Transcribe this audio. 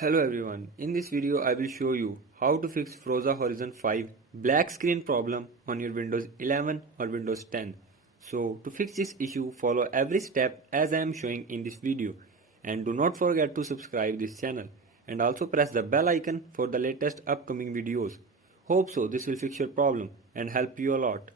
Hello everyone, in this video I will show you how to fix Forza Horizon 5 black screen problem on your Windows 11 or Windows 10. So to fix this issue, follow every step as I am showing in this video, and do not forget to subscribe this channel and also press the bell icon for the latest upcoming videos. Hope so this will fix your problem and help you a lot.